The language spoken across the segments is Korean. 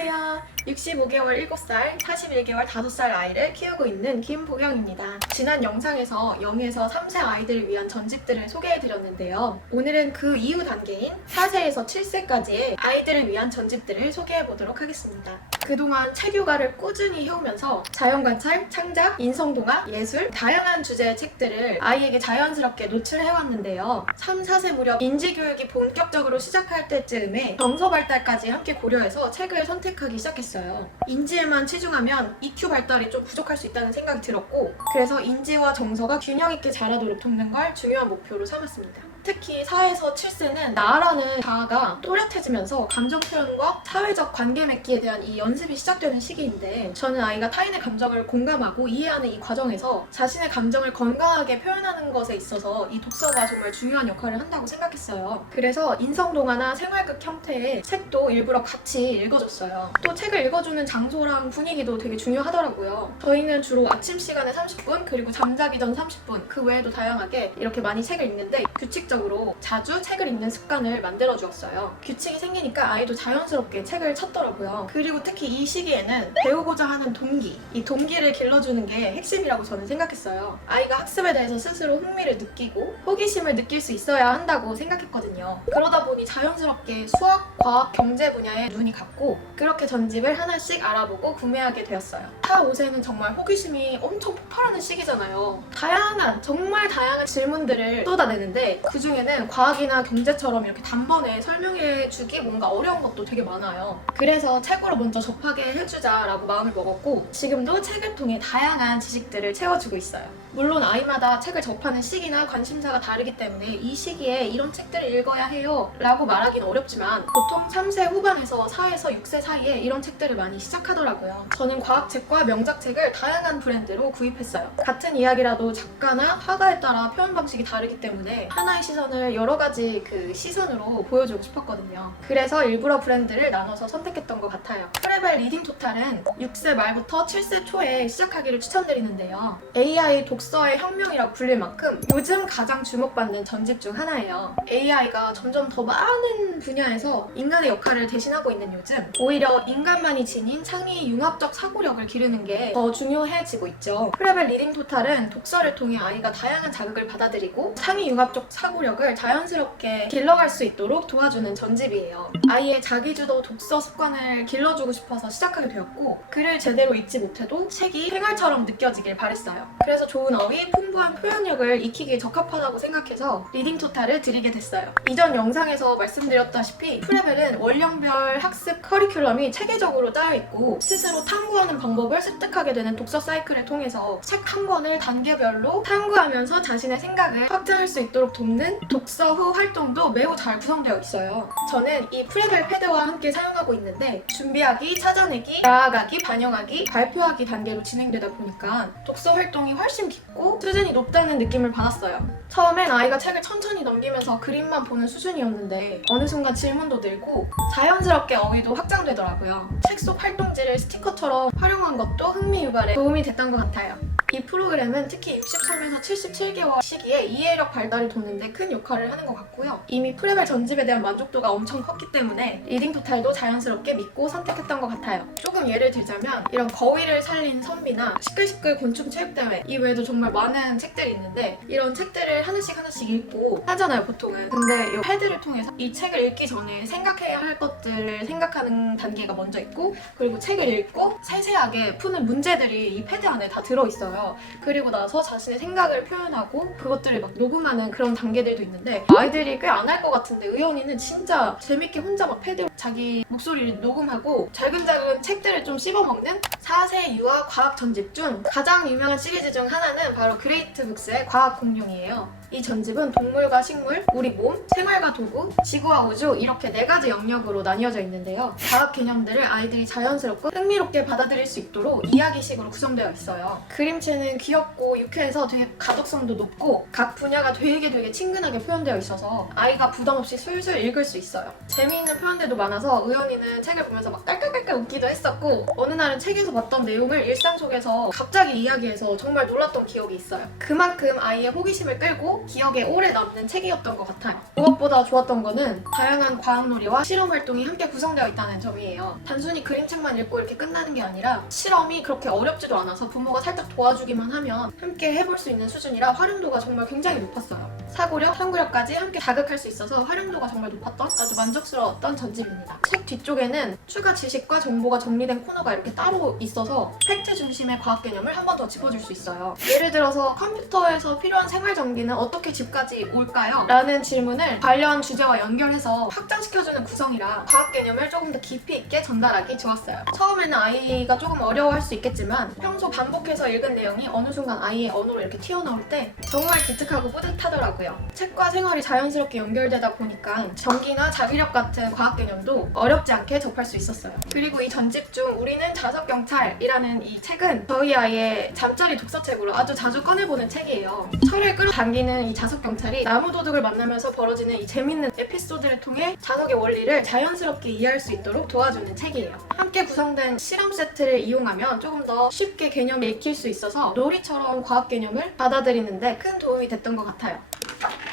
안녕하세요. 65개월 7살, 41개월 5살 아이를 키우고 있는 김보경입니다. 지난 영상에서 0에서 3세 아이들을 위한 전집들을 소개해드렸는데요. 오늘은 그 이후 단계인 4세에서 7세까지의 아이들을 위한 전집들을 소개해보도록 하겠습니다. 그동안 책육아를 꾸준히 해오면서 자연관찰, 창작, 인성동화, 예술, 다양한 주제의 책들을 아이에게 자연스럽게 노출해왔는데요. 3, 4세 무렵 인지교육이 본격적으로 시작할 때쯤에 정서 발달까지 함께 고려해서 책을 선택하기 시작했어요. 인지에만 치중하면 EQ 발달이 좀 부족할 수 있다는 생각이 들었고 그래서 인지와 정서가 균형 있게 자라도록 돕는 걸 중요한 목표로 삼았습니다. 특히 4에서 7세는 나라는 자아가 또렷해지면서 감정 표현과 사회적 관계 맺기에 대한 이 연습이 시작되는 시기인데 저는 아이가 타인의 감정을 공감하고 이해하는 이 과정에서 자신의 감정을 건강하게 표현하는 것에 있어서 이 독서가 정말 중요한 역할을 한다고 생각했어요. 그래서 인성 동화나 생활극 형태의 책도 일부러 같이 읽어줬어요. 또 책을 읽어주는 장소랑 분위기도 되게 중요하더라고요. 저희는 주로 아침 시간에 30분 그리고 잠자기 전 30분 그 외에도 다양하게 이렇게 많이 책을 읽는데 규칙적 으로 자주 책을 읽는 습관을 만들어 주었어요. 규칙이 생기니까 아이도 자연스럽게 책을 찾더라고요. 그리고 특히 이 시기에는 배우고자 하는 동기, 이 동기를 길러주는 게 핵심이라고 저는 생각했어요. 아이가 학습에 대해서 스스로 흥미를 느끼고 호기심을 느낄 수 있어야 한다고 생각했거든요. 그러다 보니 자연스럽게 수학, 과학, 경제 분야에 눈이 갔고 그렇게 전집을 하나씩 알아보고 구매하게 되었어요. 4, 5세는 정말 호기심이 엄청 폭발하는 시기잖아요. 다양한, 정말 다양한 질문들을 쏟아내는데 그중 에는 과학이나 경제처럼 이렇게 단번에 설명해 주기 뭔가 어려운 것도 되게 많아요. 그래서 책으로 먼저 접하게 해주자라고 마음을 먹었고 지금도 책을 통해 다양한 지식들을 채워주고 있어요. 물론 아이마다 책을 접하는 시기나 관심사가 다르기 때문에 이 시기에 이런 책들을 읽어야 해요 라고 말하기는 어렵지만 보통 3세 후반에서 4에서 6세 사이에 이런 책들을 많이 시작하더라고요. 저는 과학책과 명작책을 다양한 브랜드로 구입했어요. 같은 이야기라도 작가나 화가에 따라 표현 방식이 다르기 때문에 하나의 시 선을 여러 가지 그 시선으로 보여주고 싶었거든요. 그래서 일부러 브랜드를 나눠서 선택했던 것 같아요. 프레벨 리딩 토탈은 6세 말부터 7세 초에 시작하기를 추천드리는데요. AI 독서의 혁명이라고 불릴 만큼 요즘 가장 주목받는 전집 중 하나예요. AI가 점점 더 많은 분야에서 인간의 역할을 대신하고 있는 요즘 오히려 인간만이 지닌 창의 융합적 사고력을 기르는 게 더 중요해지고 있죠. 프레벨 리딩 토탈은 독서를 통해 아이가 다양한 자극을 받아들이고 창의 융합적 사고 력을 자연스럽게 길러갈 수 있도록 도와주는 전집이에요. 아이의 자기주도 독서 습관을 길러주고 싶어서 시작하게 되었고 글을 제대로 읽지 못해도 책이 생활처럼 느껴지길 바랬어요. 그래서 좋은 어휘, 풍부한 표현력을 익히기에 적합하다고 생각해서 리딩 토탈을 드리게 됐어요. 이전 영상에서 말씀드렸다시피 프레벨은 원령별 학습 커리큘럼이 체계적으로 짜여 있고 스스로 탐구하는 방법을 습득하게 되는 독서 사이클을 통해서 책 한 권을 단계별로 탐구하면서 자신의 생각을 확장할 수 있도록 돕는 독서 후 활동도 매우 잘 구성되어 있어요. 저는 이 프레벨 패드와 함께 사용하고 있는데 준비하기, 찾아내기, 나아가기, 반영하기, 발표하기 단계로 진행되다 보니까 독서 활동이 훨씬 깊고 수준이 높다는 느낌을 받았어요. 처음엔 아이가 책을 천천히 넘기면서 그림만 보는 수준이었는데 어느 순간 질문도 늘고 자연스럽게 어휘도 확장되더라고요. 책 속 활동지를 스티커처럼 활용한 것도 흥미 유발에 도움이 됐던 것 같아요. 이 프로그램은 특히 63에서 77개월 시기에 이해력 발달을 돕는데 큰 역할을 하는 것 같고요. 이미 프레벨 전집에 대한 만족도가 엄청 컸기 때문에 리딩 토탈도 자연스럽게 믿고 선택했던 것 같아요. 조금 예를 들자면 이런 거위를 살린 선비나 시끌시끌 곤충 체육대회 이 외에도 정말 많은 책들이 있는데 이런 책들을 하나씩 하나씩 읽고 하잖아요 보통은. 근데 이 패드를 통해서 이 책을 읽기 전에 생각해야 할 것들을 생각하는 단계가 먼저 있고 그리고 책을 읽고 세세하게 푸는 문제들이 이 패드 안에 다 들어있어요. 그리고 나서 자신의 생각을 표현하고 그것들을 막 녹음하는 그런 단계들도 있는데 아이들이 꽤 안 할 것 같은데 의원이는 진짜 재밌게 혼자 막 패드 자기 목소리를 녹음하고 잘근잘근 책들을 좀 씹어먹는 4세 유아 과학 전집 중 가장 유명한 시리즈 중 하나는 바로 그레이트 북스의 과학 공룡이에요. 이 전집은 동물과 식물, 우리 몸, 생활과 도구, 지구와 우주 이렇게 네 가지 영역으로 나뉘어져 있는데요. 과학 개념들을 아이들이 자연스럽고 흥미롭게 받아들일 수 있도록 이야기식으로 구성되어 있어요. 그림체는 귀엽고 유쾌해서 되게 가독성도 높고 각 분야가 되게 되게 친근하게 표현되어 있어서 아이가 부담 없이 술술 읽을 수 있어요. 재미있는 표현들도 많아서 의연이는 책을 보면서 막 깔깔깔깔 웃기도 했었고 어느 날은 책에서 봤던 내용을 일상 속에서 갑자기 이야기해서 정말 놀랐던 기억이 있어요. 그만큼 아이의 호기심을 끌고 기억에 오래 남는 책이었던 것 같아요. 무엇보다 좋았던 거는 다양한 과학놀이와 실험 활동이 함께 구성되어 있다는 점이에요. 단순히 그림책만 읽고 이렇게 끝나는 게 아니라 실험이 그렇게 어렵지도 않아서 부모가 살짝 도와주기만 하면 함께 해볼 수 있는 수준이라 활용도가 정말 굉장히 높았어요. 사고력, 탐구력까지 함께 자극할 수 있어서 활용도가 정말 높았던 아주 만족스러웠던 전집입니다. 책 뒤쪽에는 추가 지식과 정보가 정리된 코너가 이렇게 따로 있어서 팩트 중심의 과학 개념을 한 번 더 짚어줄 수 있어요. 예를 들어서 컴퓨터에서 필요한 생활 전기는 어떻게 집까지 올까요? 라는 질문을 관련 주제와 연결해서 확장시켜주는 구성이라 과학 개념을 조금 더 깊이 있게 전달하기 좋았어요. 처음에는 아이가 조금 어려워할 수 있겠지만 평소 반복해서 읽은 내용이 어느 순간 아이의 언어로 이렇게 튀어나올 때 정말 기특하고 뿌듯하더라고요. 책과 생활이 자연스럽게 연결되다 보니까 전기나 자기력 같은 과학 개념도 어렵지 않게 접할 수 있었어요. 그리고 이 전집 중 우리는 자석 경찰이라는 이 책은 저희 아이의 잠자리 독서책으로 아주 자주 꺼내보는 책이에요. 철을 끌어당기는 이 자석 경찰이 나무 도둑을 만나면서 벌어지는 이 재밌는 에피소드를 통해 자석의 원리를 자연스럽게 이해할 수 있도록 도와주는 책이에요. 함께 구성된 실험 세트를 이용하면 조금 더 쉽게 개념을 익힐 수 있어서 놀이처럼 과학 개념을 받아들이는데 큰 도움이 됐던 것 같아요.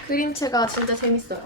그림체가 진짜 재밌어요.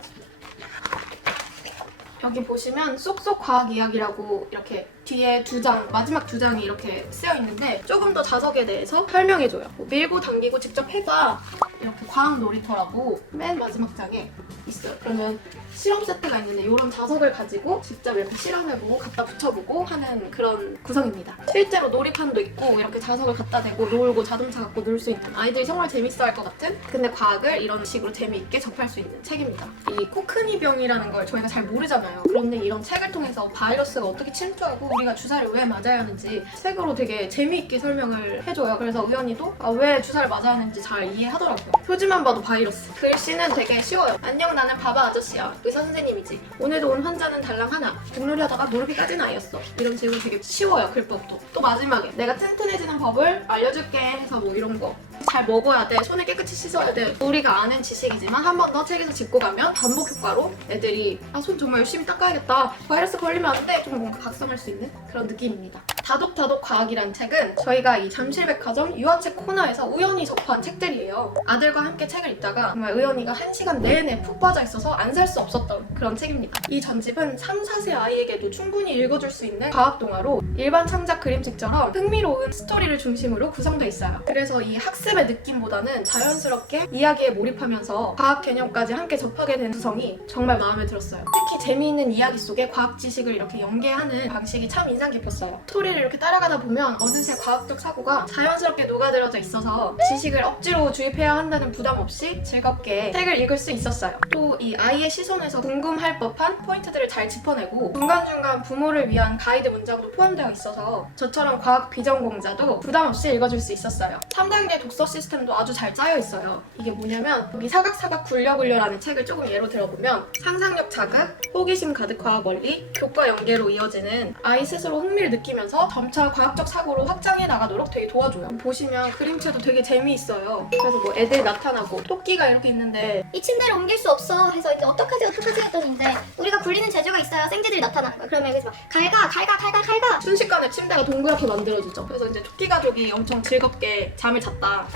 여기 보시면 쏙쏙 과학 이야기라고 이렇게 뒤에 두 장, 마지막 두 장이 이렇게 쓰여 있는데 조금 더 자석에 대해서 설명해줘요. 뭐 밀고 당기고 직접 해봐. 이렇게 과학 놀이터라고 맨 마지막 장에 있어요. 그러면 실험 세트가 있는데 이런 자석을 가지고 직접 이렇게 실험해보고 갖다 붙여보고 하는 그런 구성입니다. 실제로 놀이판도 있고 이렇게 자석을 갖다 대고 놀고 자동차 갖고 놀 수 있는 아이들이 정말 재밌어 할 것 같은 근데 과학을 이런 식으로 재미있게 접할 수 있는 책입니다. 이 코크니 병이라는 걸 저희가 잘 모르잖아요. 그런데 이런 책을 통해서 바이러스가 어떻게 침투하고 우리가 주사를 왜 맞아야 하는지 책으로 되게 재미있게 설명을 해줘요. 그래서 우연히도 아, 왜 주사를 맞아야 하는지 잘 이해하더라고요. 표지만 봐도 바이러스. 글씨는 되게 쉬워요. 안녕 나는 바바 아저씨야. 의사 선생님이지. 오늘도 온 환자는 달랑 하나. 공놀이 하다가 무릎이 까진 아이였어. 이런 질문 되게 쉬워요. 글법도. 또 마지막에 내가 튼튼해지는 법을 알려줄게 해서 뭐 이런 거. 잘 먹어야 돼. 손을 깨끗이 씻어야 돼. 우리가 아는 지식이지만 한 번 더 책에서 짚고 가면 반복 효과로 애들이 아 손 정말 열심히 닦아야겠다. 바이러스 걸리면 안 돼. 좀 뭔가 각성할 수 있는 그런 느낌입니다. 다독다독 과학이라는 책은 저희가 이 잠실백화점 유아책 코너에서 우연히 접한 책들이에요. 아들과 함께 책을 읽다가 정말 의연이가 한 시간 내내 푹 빠져 있어서 안 살 수 없었던 그런 책입니다. 이 전집은 3, 4세 아이에게도 충분히 읽어줄 수 있는 과학 동화로 일반 창작 그림책처럼 흥미로운 스토리를 중심으로 구성되어 있어요. 그래서 이 학습 의 느낌보다는 자연스럽게 이야기에 몰입하면서 과학 개념까지 함께 접하게 된 구성이 정말 마음에 들었어요. 특히 재미있는 이야기 속에 과학 지식을 이렇게 연계하는 방식이 참 인상 깊었어요. 스토리를 이렇게 따라가다 보면 어느새 과학적 사고가 자연스럽게 녹아들어져 있어서 지식을 억지로 주입해야 한다는 부담 없이 즐겁게 책을 읽을 수 있었어요. 또 이 아이의 시선에서 궁금할 법한 포인트들을 잘 짚어내고 중간중간 부모를 위한 가이드 문장도 포함되어 있어서 저처럼 과학 비전공자도 부담 없이 읽어줄 수 있었어요. 3단계 독서 시스템도 아주 잘 짜여 있어요. 이게 뭐냐면 여기 사각사각 굴려굴려라는 책을 조금 예로 들어보면 상상력 자극, 호기심 가득 과학 원리, 교과 연계로 이어지는 아이 스스로 흥미를 느끼면서 점차 과학적 사고로 확장해 나가도록 되게 도와줘요. 보시면 그림체도 되게 재미있어요. 그래서 뭐 애들 나타나고 토끼가 이렇게 있는데 이 침대를 옮길 수 없어 해서 이제 어떡하지 어떡하지 했더니 이제 우리가 굴리는 재주가 있어야 생쥐들이 나타나는 거야 그러면 그래서 막 갈가 갈가 갈가 갈가 순식간에 침대가 동그랗게 만들어지죠. 그래서 이제 토끼 가족이 엄청 즐겁게 잠을 잤다.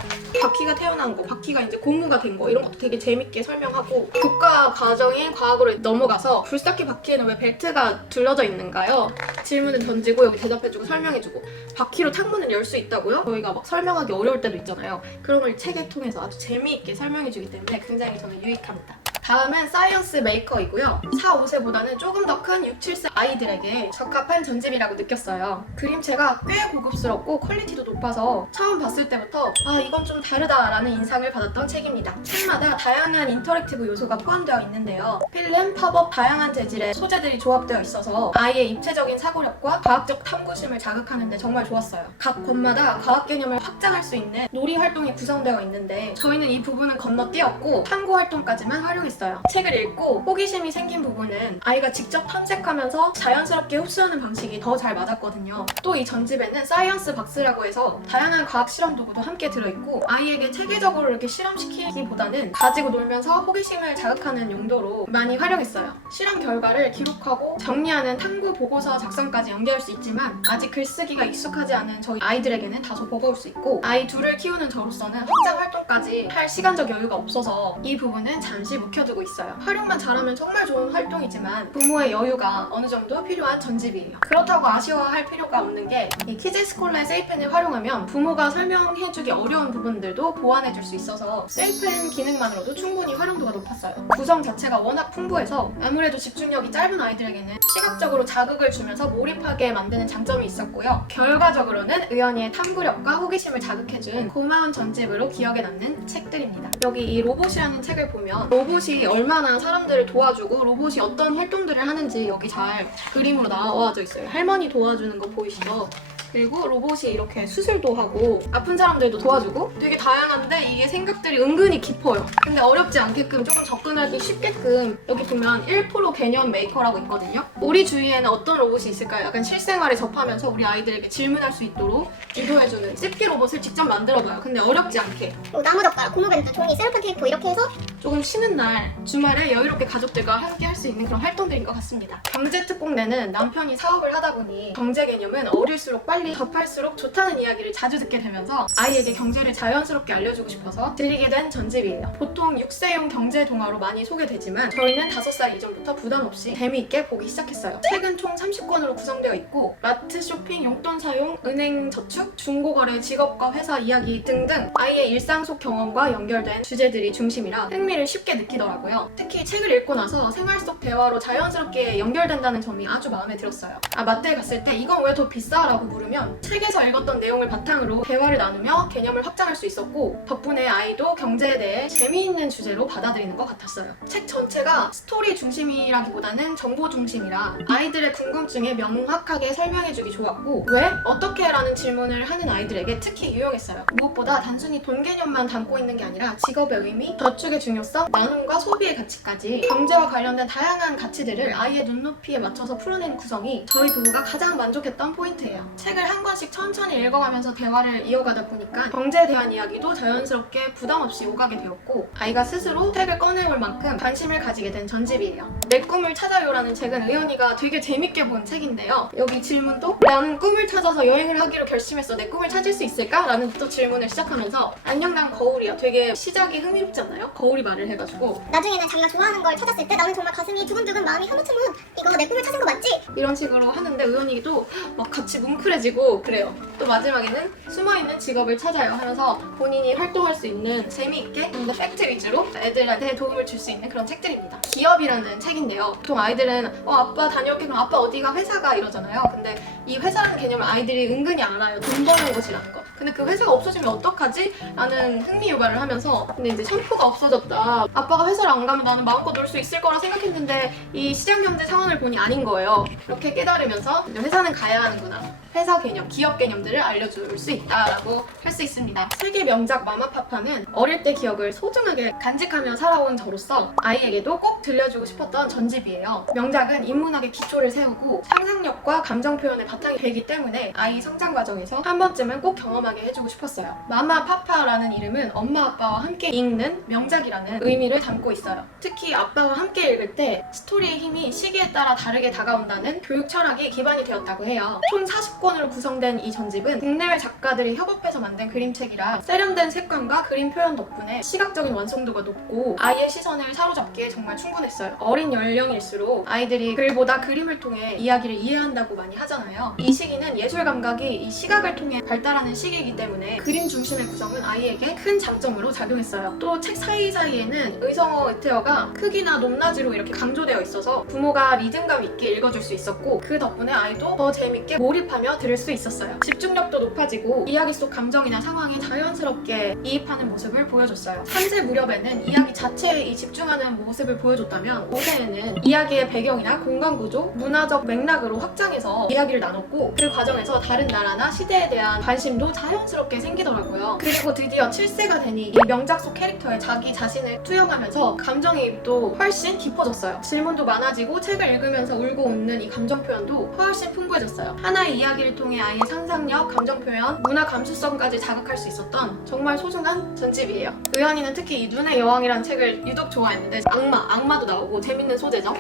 바퀴가 태어난 거, 바퀴가 이제 고무가 된 거 이런 것도 되게 재밌게 설명하고 교과 과정인 과학으로 넘어가서 불사키 바퀴에는 왜 벨트가 둘러져 있는가요? 질문을 던지고 여기 대답해주고 설명해주고 바퀴로 창문을 열 수 있다고요? 저희가 막 설명하기 어려울 때도 있잖아요. 그런 걸 책을 통해서 아주 재미있게 설명해주기 때문에 굉장히 저는 유익합니다. 다음은 사이언스 메이커이고요. 4, 5세보다는 조금 더 큰 6, 7세 아이들에게 적합한 전집이라고 느꼈어요. 그림체가 꽤 고급스럽고 퀄리티도 높아서 처음 봤을 때부터 아 이건 좀 다르다라는 인상을 받았던 책입니다. 책마다 다양한 인터랙티브 요소가 포함되어 있는데요. 필름, 팝업, 다양한 재질의 소재들이 조합되어 있어서 아이의 입체적인 사고력과 과학적 탐구심을 자극하는데 정말 좋았어요. 각 권마다 과학 개념을 확장할 수 있는 놀이 활동이 구성되어 있는데 저희는 이 부분은 건너뛰었고 탐구 활동까지만 활용했어요. 활용했어요. 책을 읽고 호기심이 생긴 부분은 아이가 직접 탐색하면서 자연스럽게 흡수하는 방식이 더 잘 맞았거든요. 또 이 전집에는 사이언스 박스라고 해서 다양한 과학 실험 도구도 함께 들어있고 아이에게 체계적으로 이렇게 실험시키기보다는 가지고 놀면서 호기심을 자극하는 용도로 많이 활용했어요. 실험 결과를 기록하고 정리하는 탐구 보고서 작성까지 연계할 수 있지만 아직 글쓰기가 익숙하지 않은 저희 아이들에게는 다소 버거울 수 있고 아이 둘을 키우는 저로서는 학장 활동까지 할 시간적 여유가 없어서 이 부분은 잠시 묵혀 두고 있어요. 활용만 잘하면 정말 좋은 활동이지만 부모의 여유가 어느 정도 필요한 전집이에요. 그렇다고 아쉬워할 필요가 없는 게 이 키즈 스콜라의 세이펜을 활용하면 부모가 설명해주기 어려운 부분들도 보완해줄 수 있어서 세이펜 기능만으로도 충분히 활용도가 높았어요. 구성 자체가 워낙 풍부해서 아무래도 집중력이 짧은 아이들에게는 시각적으로 자극을 주면서 몰입하게 만드는 장점이 있었고요. 결과적으로는 의연이의 탐구력과 호기심을 자극해준 고마운 전집으로 기억에 남는 책들입니다. 여기 이 로봇이라는 책을 보면 로봇이 얼마나 사람들을 도와주고 로봇이 어떤 활동들을 하는지 여기 잘 그림으로 나와져 있어요. 할머니 도와주는 거 보이시죠? 그리고 로봇이 이렇게 수술도 하고 아픈 사람들도 도와주고 되게 다양한데 이게 생각들이 은근히 깊어요. 근데 어렵지 않게끔 조금 접근하기 쉽게끔 여기 보면 1% 개념 메이커라고 있거든요. 우리 주위에는 어떤 로봇이 있을까요? 약간 실생활에 접하면서 우리 아이들에게 질문할 수 있도록 유도해주는 찝기 로봇을 직접 만들어봐요. 근데 어렵지 않게 뭐 나무젓가락, 고무밴드, 종이, 셀프 테이프 이렇게 해서 조금 쉬는 날 주말에 여유롭게 가족들과 함께 할 수 있는 그런 활동들인 것 같습니다. 경제특공대는 남편이 사업을 하다 보니 경제 개념은 어릴수록 빨리 접할수록 좋다는 이야기를 자주 듣게 되면서 아이에게 경제를 자연스럽게 알려주고 싶어서 들리게 된 전집이에요. 보통 6세용 경제 동화로 많이 소개되지만 저희는 5살 이전부터 부담 없이 재미있게 보기 시작했어요. 책은 총 30권으로 구성되어 있고 마트 쇼핑, 용돈 사용, 은행 저축, 중고거래, 직업과 회사 이야기 등등 아이의 일상 속 경험과 연결된 주제들이 중심이라 흥미 를 쉽게 느끼더라고요. 특히 책을 읽고 나서 생활 속 대화로 자연스럽게 연결된다는 점이 아주 마음에 들었어요. 아 마트에 갔을 때 이건 왜 더 비싸? 라고 물으면 책에서 읽었던 내용을 바탕으로 대화를 나누며 개념을 확장할 수 있었고 덕분에 아이도 경제에 대해 재미있는 주제로 받아들이는 것 같았어요. 책 전체가 스토리 중심이라기보다는 정보 중심이라 아이들의 궁금증에 명확하게 설명해주기 좋았고 왜? 어떻게? 라는 질문을 하는 아이들에게 특히 유용했어요. 무엇보다 단순히 돈 개념만 담고 있는 게 아니라 직업의 의미, 저축의 중요 성, 나눔과 소비의 가치까지 경제와 관련된 다양한 가치들을 아이의 눈높이에 맞춰서 풀어낸 구성이 저희 부부가 가장 만족했던 포인트예요. 책을 한 권씩 천천히 읽어가면서 대화를 이어가다 보니까 경제에 대한 이야기도 자연스럽게 부담 없이 오가게 되었고 아이가 스스로 책을 꺼내올 만큼 관심을 가지게 된 전집이에요. 내 꿈을 찾아요라는 책은 의연이가 되게 재밌게 본 책인데요. 여기 질문도 나는 꿈을 찾아서 여행을 하기로 결심했어. 내 꿈을 찾을 수 있을까? 라는 또 질문을 시작하면서 안녕 난 거울이야. 되게 시작이 흥미롭지 않나요? 거울이 말을 해가지고 나중에는 자기가 좋아하는 걸 찾았을 때 나는 정말 가슴이 두근두근 마음이 흐뭇흐뭇 이거 내 꿈을 찾은 거 맞지? 이런 식으로 하는데 의원이도 막 같이 뭉클해지고 그래요. 또 마지막에는 숨어있는 직업을 찾아요 하면서 본인이 활동할 수 있는 재미있게 좀더 팩트 위주로 애들한테 도움을 줄 수 있는 그런 책들입니다. 기업이라는 책인데요. 보통 아이들은 어 아빠 다녀올게 그럼 아빠 어디가 회사가 이러잖아요. 근데 이 회사라는 개념을 아이들이 은근히 알아요. 돈 버는 곳이라는 거. 근데 그 회사가 없어지면 어떡하지? 라는 흥미 유발을 하면서 근데 이제 샴푸가 없어졌다. 아빠가 회사를 안 가면 나는 마음껏 놀 수 있을 거라 생각했는데 이 시장 경제 상황을 보니 아닌 거예요. 이렇게 깨달으면서 회사는 가야 하는구나. 회사 개념, 기업 개념들을 알려줄 수 있다라고 할 수 있습니다. 세계 명작 마마파파는 어릴 때 기억을 소중하게 간직하며 살아온 저로서 아이에게도 꼭 들려주고 싶었던 전집이에요. 명작은 인문학의 기초를 세우고 상상력과 감정 표현의 바탕이 되기 때문에 아이 성장 과정에서 한 번쯤은 꼭 경험하게 해주고 싶었어요. 마마파파라는 이름은 엄마 아빠와 함께 읽는 명작이라는 의미를 담고 있어요. 특히 아빠와 함께 읽을 때 스토리의 힘이 시기에 따라 다르게 다가온다는 교육 철학이 기반이 되었다고 해요. 총 40권으로 구성된 이 전집은 국내외 작가들이 협업해서 만든 그림책이라 세련된 색감과 그림 표현 덕분에 시각적인 완성도가 높고 아이의 시선을 사로잡기에 정말 충분했어요. 어린 연령일수록 아이들이 글보다 그림을 통해 이야기를 이해한다고 많이 하잖아요. 이 시기는 예술 감각이 이 시각을 통해 발달하는 시기이기 때문에 그림 중심의 구성은 아이에게 큰 장점으로 작용했어요. 또 책 사이사이에는 의성어, 의태어가 크기나 높낮이로 이렇게 강조되어 있어서 부모가 리듬감 있게 읽어줄 수 있었고 그 덕분에 아이도 더 재밌게 몰입하며 즐기며 들을 수 있었어요. 집중력도 높아지고 이야기 속 감정이나 상황에 자연스럽게 이입하는 모습을 보여줬어요. 3세 무렵에는 이야기 자체에 이 집중하는 모습을 보여줬다면 5세에는 이야기의 배경이나 공간 구조, 문화적 맥락으로 확장해서 이야기를 나눴고 그 과정에서 다른 나라나 시대에 대한 관심도 자연스럽게 생기더라고요. 그리고 드디어 7세가 되니 이 명작 속 캐릭터에 자기 자신을 투영하면서 감정이입도 훨씬 깊어졌어요. 질문도 많아지고 책을 읽으면서 울고 웃는 이 감정 표현도 훨씬 풍부해졌어요. 하나의 이야기 를 통해 아이의 상상력, 감정 표현, 문화 감수성까지 자극할 수 있었던 정말 소중한 전집이에요. 의연이는 특히 이 눈의 여왕이라는 책을 유독 좋아했는데 악마, 악마도 나오고 재밌는 소재죠.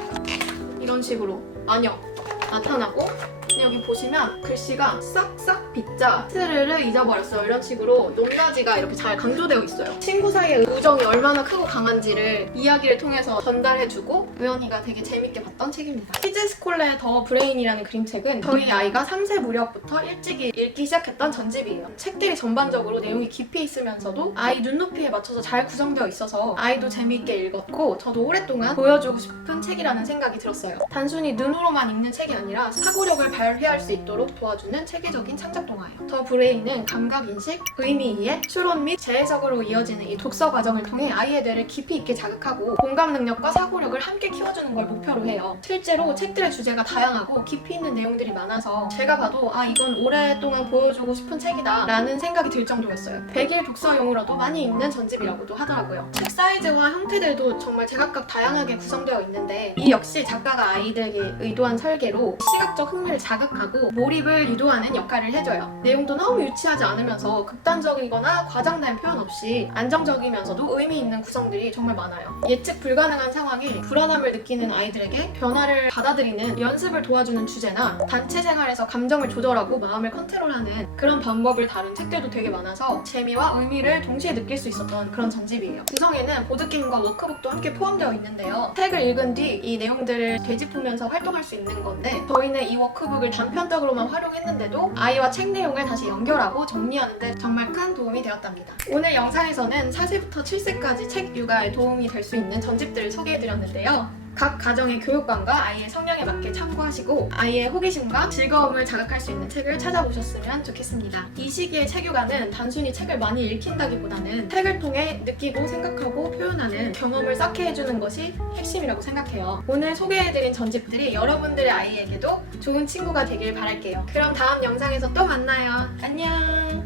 이런 식으로 마녀 나타나고 여기 보시면 글씨가 싹싹 빗자. 스르르 잊어버렸어요. 이런 식으로 높낮이가 이렇게 잘 강조되어 있어요. 친구 사이의 우정이 얼마나 크고 강한지를 이야기를 통해서 전달해주고 우연이가 되게 재밌게 봤던 책입니다. 키즈 스콜레의 더 브레인이라는 그림책은 저희 아이가 3세 무렵부터 일찍이 읽기 시작했던 전집이에요. 책들이 전반적으로 내용이 깊이 있으면서도 아이 눈높이에 맞춰서 잘 구성되어 있어서 아이도 재미있게 읽었고 저도 오랫동안 보여주고 싶은 책이라는 생각이 들었어요. 단순히 눈으로만 읽는 책이 아니라 사고력을 발휘할 수 있도록 도와주는 체계적인 창작 동화예요. 더 브레인은 감각 인식, 의미 이해, 추론 및 재해석으로 이어지는 이 독서 과정을 통해 아이의 뇌를 깊이 있게 자극하고 공감 능력과 사고력을 함께 키워주는 걸 목표로 해요. 실제로 책들의 주제가 다양하고 깊이 있는 내용들이 많아서 제가 봐도 아 이건 오랫동안 보여주고 싶은 책이다 라는 생각이 들 정도였어요. 100일 독서용으로도 많이 읽는 전집이라고도 하더라고요. 책 사이즈와 형태들도 정말 제각각 다양하게 구성되어 있는데 이 역시 작가가 아이들에게 의도한 설계로 시각적 흥미를 자극하고 몰입을 유도하는 역할을 해줘요. 내용도 너무 유치하지 않으면서 극단적이거나 과장된 표현 없이 안정적이면서도 의미 있는 구성들이 정말 많아요. 예측 불가능한 상황에 불안함을 느끼는 아이들에게 변화를 받아들이는 연습을 도와주는 주제나 단체 생활에서 감정을 조절하고 마음을 컨트롤하는 그런 방법을 다룬 책들도 되게 많아서 재미와 의미를 동시에 느낄 수 있었던 그런 전집이에요. 구성에는 보드게임과 워크북도 함께 포함되어 있는데요. 책을 읽은 뒤 이 내용들을 되짚으면서 활동할 수 있는 건데 저희는 이 워크북 을 단편적으로만 활용했는데도 아이와 책 내용을 다시 연결하고 정리하는데 정말 큰 도움이 되었답니다. 오늘 영상에서는 4세부터 7세까지 책 육아에 도움이 될 수 있는 전집들을 소개해드렸는데요. 각 가정의 교육관과 아이의 성향에 맞게 참고하시고 아이의 호기심과 즐거움을 자극할 수 있는 책을 찾아보셨으면 좋겠습니다. 이 시기의 책육아는 단순히 책을 많이 읽힌다기보다는 책을 통해 느끼고 생각하고 표현하는 경험을 쌓게 해주는 것이 핵심이라고 생각해요. 오늘 소개해드린 전집들이 여러분들의 아이에게도 좋은 친구가 되길 바랄게요. 그럼 다음 영상에서 또 만나요. 안녕!